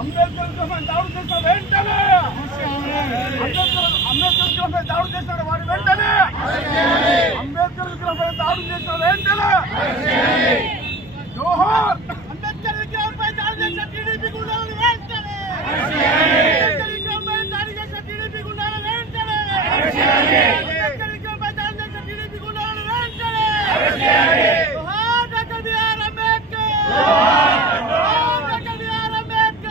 అంబేద్కర్ దాడి చేసిన వెంటనే అంబేద్కర్ దాడి చేసిన వారి వెంటనే అంబేద్కర్ విగ్రహంపై దాడి చేసిన వెంటనే జోహార్ అంబేద్కర్ విగ్రహంపై దాడి చేసిన టీడీపీ గుండాలను వెంటనే అంబేద్కర్ విగ్రహంపై దాడి చేసిన టీడీపీ గుండాలను వెంటనే అంబేద్కర్ విగ్రహంపై దాడి చేసిన టీడీపీ గుండాలను వెంటనే జోహార్ డాక్టర్ బిఆర్ అంబేద్కర్ జోహార్ doctor BR Ambedkar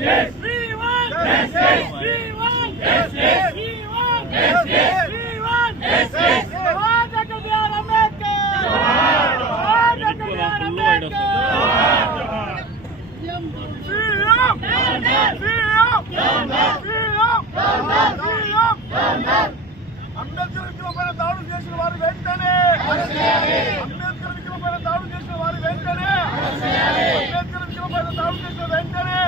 Yes, we want justice. We want justice. We want justice. We want justice. Jawahar Dr. B.R. Ambedkar. Jawahar Dr. B.R. Ambedkar. CM. Ambedkar విగ్రహంపై దాడులు చేసిన వారి వెంటనే అంబేద్కర్ విగ్రహంపై దాడులు చేసిన వారి వెంటనే అంబేద్కర్ విగ్రహంపై దాడులు చేసిన వెంటనే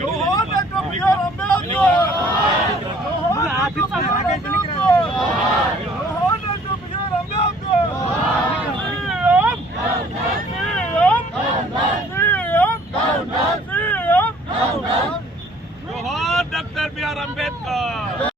జోహార్ డాక్టర్ బిఆర్ అంబేద్కర్.